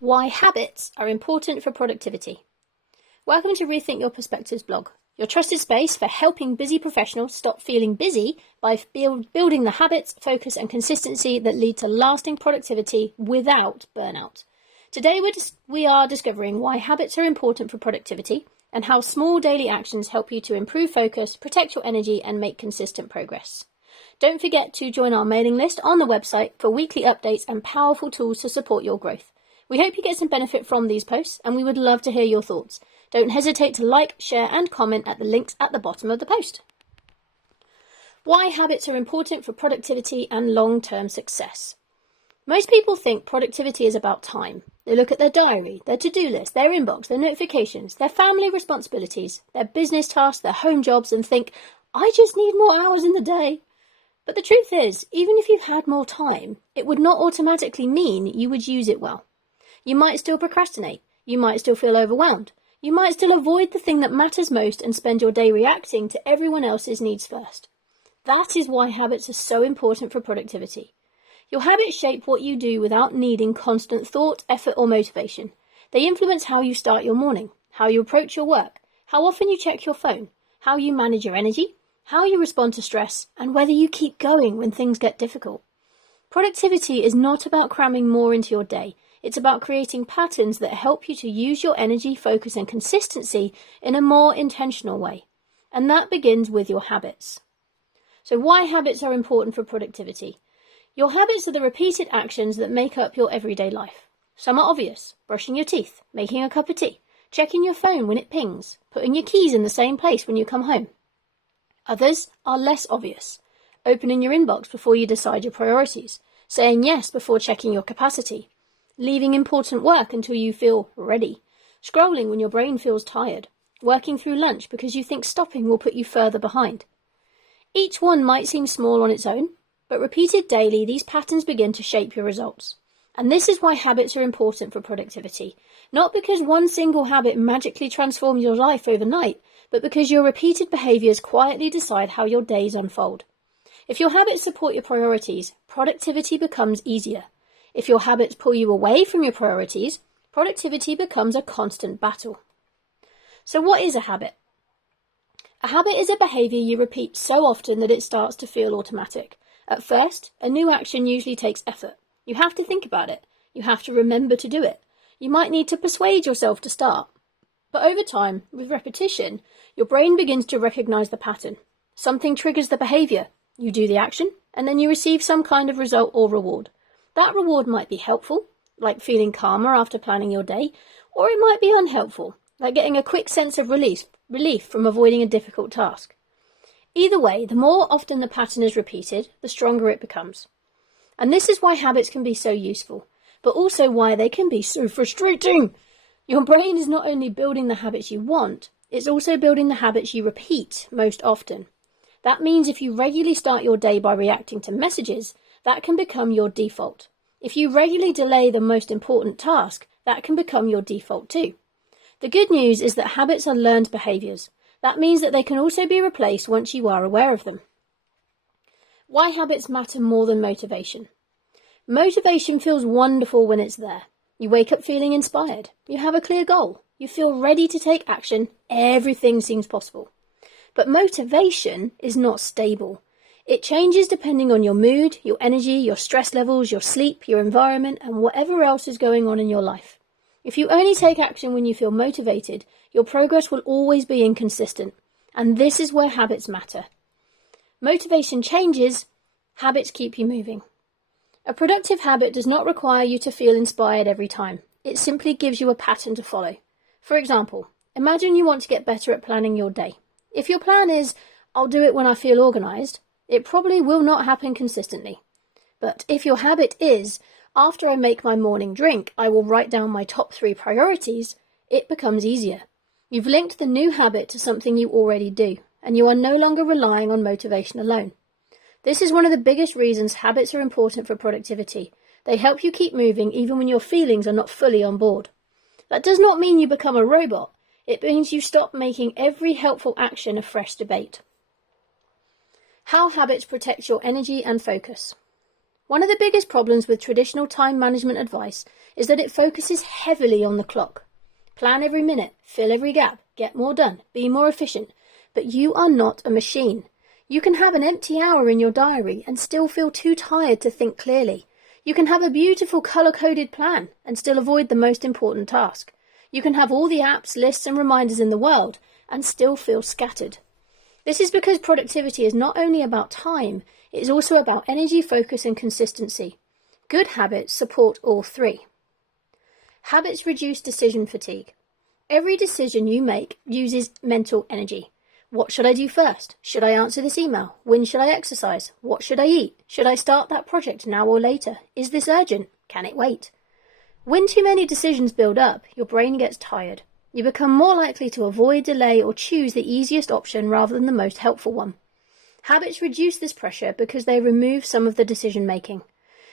Why habits are important for productivity. Welcome to Rethink Your Perspectives blog, your trusted space for helping busy professionals stop feeling busy by building the habits, focus and consistency that lead to lasting productivity without burnout. Today we are discovering why habits are important for productivity and how small daily actions help you to improve focus, protect your energy and make consistent progress. Don't forget to join our mailing list on the website for weekly updates and powerful tools to support your growth. We hope you get some benefit from these posts and we would love to hear your thoughts. Don't hesitate to like, share and comment at the links at the bottom of the post. Why habits are important for productivity and long-term success. Most people think productivity is about time. They look at their diary, their to-do list, their inbox, their notifications, their family responsibilities, their business tasks, their home jobs and think, I just need more hours in the day. But the truth is, even if you had more time, it would not automatically mean you would use it well. You might still procrastinate. You might still feel overwhelmed. You might still avoid the thing that matters most and spend your day reacting to everyone else's needs first. That is why habits are so important for productivity. Your habits shape what you do without needing constant thought, effort or motivation. They influence how you start your morning, how you approach your work, how often you check your phone, how you manage your energy, how you respond to stress, and whether you keep going when things get difficult. Productivity is not about cramming more into your day. It's about creating patterns that help you to use your energy, focus and consistency in a more intentional way. And that begins with your habits. So why habits are important for productivity? Your habits are the repeated actions that make up your everyday life. Some are obvious: brushing your teeth, making a cup of tea, checking your phone when it pings, putting your keys in the same place when you come home. Others are less obvious: opening your inbox before you decide your priorities, saying yes before checking your capacity, leaving important work until you feel ready, scrolling when your brain feels tired, working through lunch because you think stopping will put you further behind. Each one might seem small on its own, but repeated daily, these patterns begin to shape your results. And this is why habits are important for productivity. Not because one single habit magically transforms your life overnight, but because your repeated behaviours quietly decide how your days unfold. If your habits support your priorities, productivity becomes easier. If your habits pull you away from your priorities, productivity becomes a constant battle. So what is a habit? A habit is a behaviour you repeat so often that it starts to feel automatic. At first, a new action usually takes effort. You have to think about it. You have to remember to do it. You might need to persuade yourself to start. But over time, with repetition, your brain begins to recognise the pattern. Something triggers the behaviour. You do the action, and then you receive some kind of result or reward. That reward might be helpful, like feeling calmer after planning your day, or it might be unhelpful, like getting a quick sense of relief from avoiding a difficult task. Either way, the more often the pattern is repeated, the stronger it becomes. And this is why habits can be so useful, but also why they can be so frustrating. Your brain is not only building the habits you want, it's also building the habits you repeat most often. That means if you regularly start your day by reacting to messages, that can become your default. If you regularly delay the most important task, that can become your default too. The good news is that habits are learned behaviours. That means that they can also be replaced once you are aware of them. Why habits matter more than motivation. Motivation feels wonderful when it's there. You wake up feeling inspired. You have a clear goal. You feel ready to take action. Everything seems possible. But motivation is not stable. It changes depending on your mood, your energy, your stress levels, your sleep, your environment, and whatever else is going on in your life. If you only take action when you feel motivated, your progress will always be inconsistent. And this is where habits matter. Motivation changes, habits keep you moving. A productive habit does not require you to feel inspired every time. It simply gives you a pattern to follow. For example, imagine you want to get better at planning your day. If your plan is, I'll do it when I feel organised, it probably will not happen consistently. But if your habit is, after I make my morning drink, I will write down my top 3 priorities, it becomes easier. You've linked the new habit to something you already do, and you are no longer relying on motivation alone. This is one of the biggest reasons habits are important for productivity. They help you keep moving even when your feelings are not fully on board. That does not mean you become a robot. It means you stop making every helpful action a fresh debate. How habits protect your energy and focus. One of the biggest problems with traditional time management advice is that it focuses heavily on the clock. Plan every minute, fill every gap, get more done, be more efficient. But you are not a machine. You can have an empty hour in your diary and still feel too tired to think clearly. You can have a beautiful colour-coded plan and still avoid the most important task. You can have all the apps, lists and reminders in the world and still feel scattered. This is because productivity is not only about time, it is also about energy, focus and consistency. Good habits support all three. Habits reduce decision fatigue. Every decision you make uses mental energy. What should I do first? Should I answer this email? When should I exercise? What should I eat? Should I start that project now or later? Is this urgent? Can it wait? When too many decisions build up, your brain gets tired. You become more likely to avoid, delay, or choose the easiest option rather than the most helpful one. Habits reduce this pressure because they remove some of the decision making.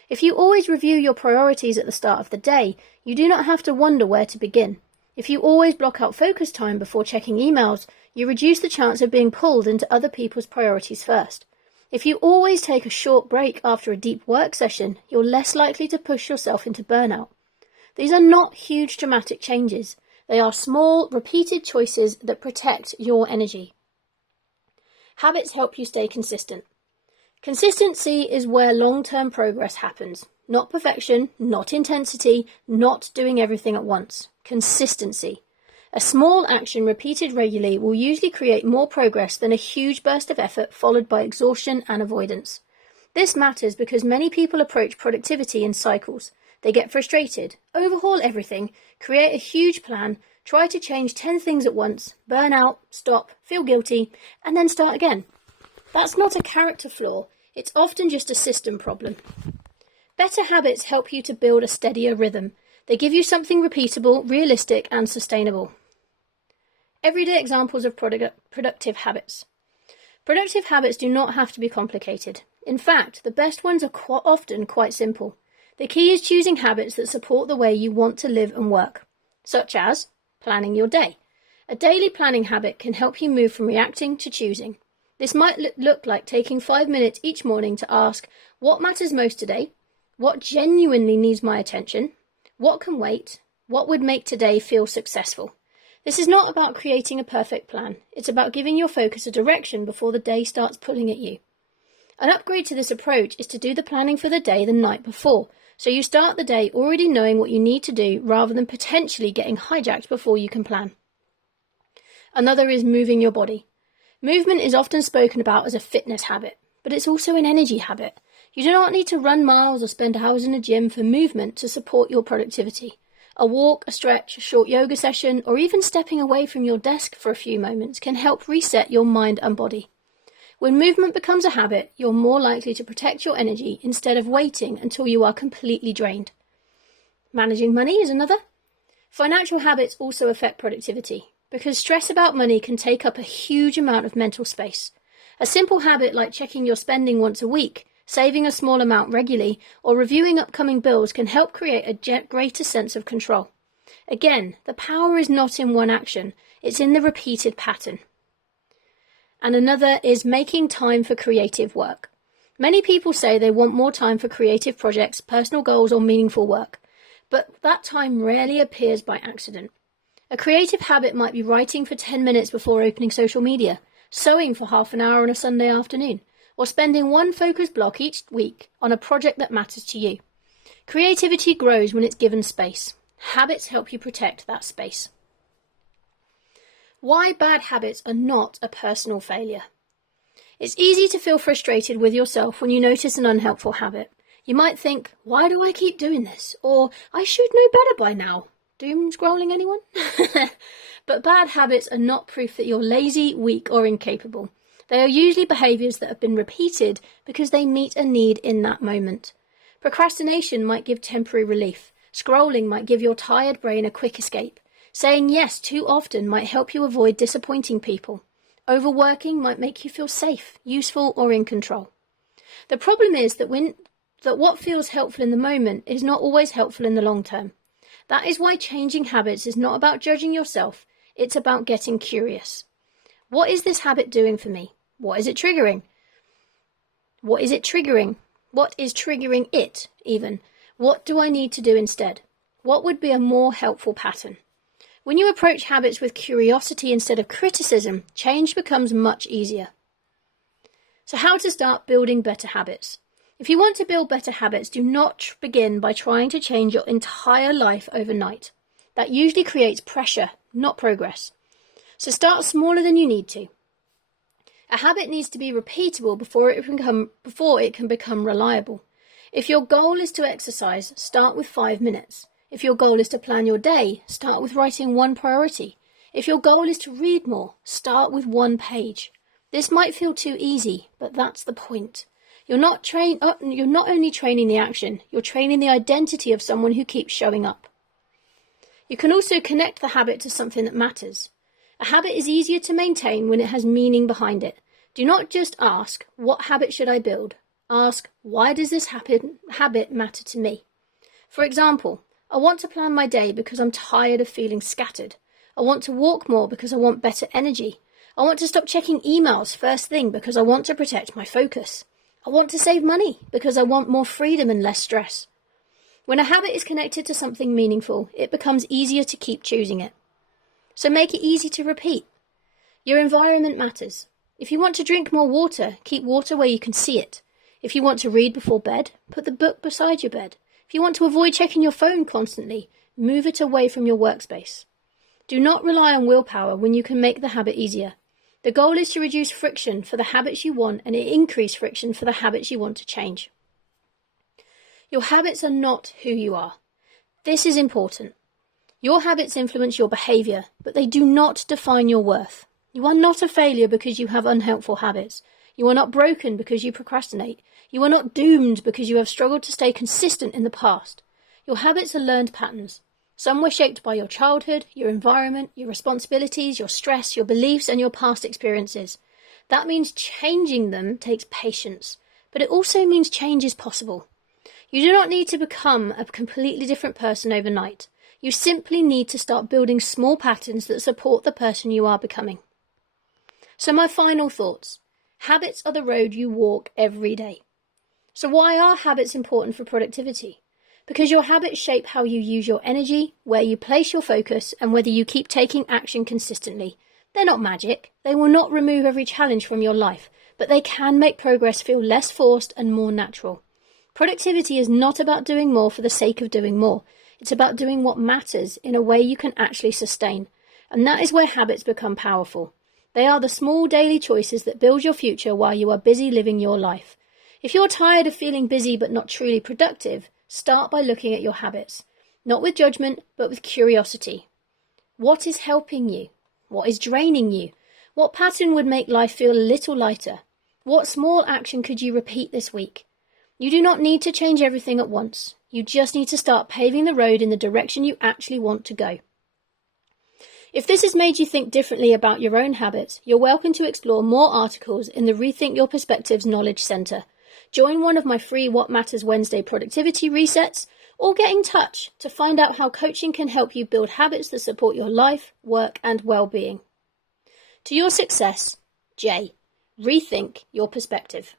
If you always review your priorities at the start of the day, you do not have to wonder where to begin. If you always block out focus time before checking emails, you reduce the chance of being pulled into other people's priorities first. If you always take a short break after a deep work session, you're less likely to push yourself into burnout. These are not huge dramatic changes. They are small, repeated choices that protect your energy. Habits help you stay consistent. Consistency is where long-term progress happens. Not perfection, not intensity, not doing everything at once. Consistency. A small action repeated regularly will usually create more progress than a huge burst of effort followed by exhaustion and avoidance. This matters because many people approach productivity in cycles. They get frustrated, overhaul everything, create a huge plan, try to change 10 things at once, burn out, stop, feel guilty, and then start again. That's not a character flaw, it's often just a system problem. Better habits help you to build a steadier rhythm. They give you something repeatable, realistic, and sustainable. Everyday examples of productive habits. Productive habits do not have to be complicated. In fact, the best ones are often quite simple. The key is choosing habits that support the way you want to live and work, such as planning your day. A daily planning habit can help you move from reacting to choosing. This might look like taking 5 minutes each morning to ask, what matters most today? What genuinely needs my attention? What can wait? What would make today feel successful? This is not about creating a perfect plan. It's about giving your focus a direction before the day starts pulling at you. An upgrade to this approach is to do the planning for the day the night before, so you start the day already knowing what you need to do rather than potentially getting hijacked before you can plan. Another is moving your body. Movement is often spoken about as a fitness habit, but it's also an energy habit. You do not need to run miles or spend hours in a gym for movement to support your productivity. A walk, a stretch, a short yoga session, or even stepping away from your desk for a few moments can help reset your mind and body. When movement becomes a habit, you're more likely to protect your energy instead of waiting until you are completely drained. Managing money is another. Financial habits also affect productivity, because stress about money can take up a huge amount of mental space. A simple habit like checking your spending once a week, saving a small amount regularly, or reviewing upcoming bills can help create a greater sense of control. Again, the power is not in one action, it's in the repeated pattern. And another is making time for creative work. Many people say they want more time for creative projects, personal goals, or meaningful work, but that time rarely appears by accident. A creative habit might be writing for 10 minutes before opening social media, sewing for half an hour on a Sunday afternoon, or spending one focused block each week on a project that matters to you. Creativity grows when it's given space. Habits help you protect that space. Why bad habits are not a personal failure. It's easy to feel frustrated with yourself when you notice an unhelpful habit. You might think, why do I keep doing this? Or, I should know better by now. Doom scrolling, anyone? But bad habits are not proof that you're lazy, weak, or incapable. They are usually behaviours that have been repeated because they meet a need in that moment. Procrastination might give temporary relief. Scrolling might give your tired brain a quick escape. Saying yes too often might help you avoid disappointing people. Overworking might make you feel safe, useful, or in control. The problem is that what feels helpful in the moment is not always helpful in the long term. That is why changing habits is not about judging yourself, it's about getting curious. What is this habit doing for me? What is it triggering? What is it triggering? What is triggering it, even? What do I need to do instead? What would be a more helpful pattern? When you approach habits with curiosity instead of criticism, change becomes much easier. So how to start building better habits? If you want to build better habits, do not begin by trying to change your entire life overnight. That usually creates pressure, not progress. So start smaller than you need to. A habit needs to be repeatable before it can become reliable. If your goal is to exercise, start with 5 minutes. If your goal is to plan your day, start with writing one priority. If your goal is to read more, start with 1 page. This might feel too easy, but that's the point. You're not only training the action, you're training the identity of someone who keeps showing up. You can also connect the habit to something that matters. A habit is easier to maintain when it has meaning behind it. Do not just ask, what habit should I build? Ask, why does this habit matter to me? For example, I want to plan my day because I'm tired of feeling scattered. I want to walk more because I want better energy. I want to stop checking emails first thing because I want to protect my focus. I want to save money because I want more freedom and less stress. When a habit is connected to something meaningful, it becomes easier to keep choosing it. So make it easy to repeat. Your environment matters. If you want to drink more water, keep water where you can see it. If you want to read before bed, put the book beside your bed. If you want to avoid checking your phone constantly, move it away from your workspace. Do not rely on willpower when you can make the habit easier. The goal is to reduce friction for the habits you want and increase friction for the habits you want to change. Your habits are not who you are. This is important. Your habits influence your behaviour, but they do not define your worth. You are not a failure because you have unhelpful habits. You are not broken because you procrastinate. You are not doomed because you have struggled to stay consistent in the past. Your habits are learned patterns. Some were shaped by your childhood, your environment, your responsibilities, your stress, your beliefs, and your past experiences. That means changing them takes patience, but it also means change is possible. You do not need to become a completely different person overnight. You simply need to start building small patterns that support the person you are becoming. So my final thoughts. Habits are the road you walk every day. So why are habits important for productivity? Because your habits shape how you use your energy, where you place your focus, and whether you keep taking action consistently. They're not magic. They will not remove every challenge from your life, but they can make progress feel less forced and more natural. Productivity is not about doing more for the sake of doing more. It's about doing what matters in a way you can actually sustain. And that is where habits become powerful. They are the small daily choices that build your future while you are busy living your life. If you're tired of feeling busy but not truly productive, start by looking at your habits. Not with judgment, but with curiosity. What is helping you? What is draining you? What pattern would make life feel a little lighter? What small action could you repeat this week? You do not need to change everything at once. You just need to start paving the road in the direction you actually want to go. If this has made you think differently about your own habits, you're welcome to explore more articles in the Rethink Your Perspectives Knowledge Centre. Join one of my free What Matters Wednesday productivity resets, or get in touch to find out how coaching can help you build habits that support your life, work and well-being. To your success, Jaiye. Rethink Your Perspective.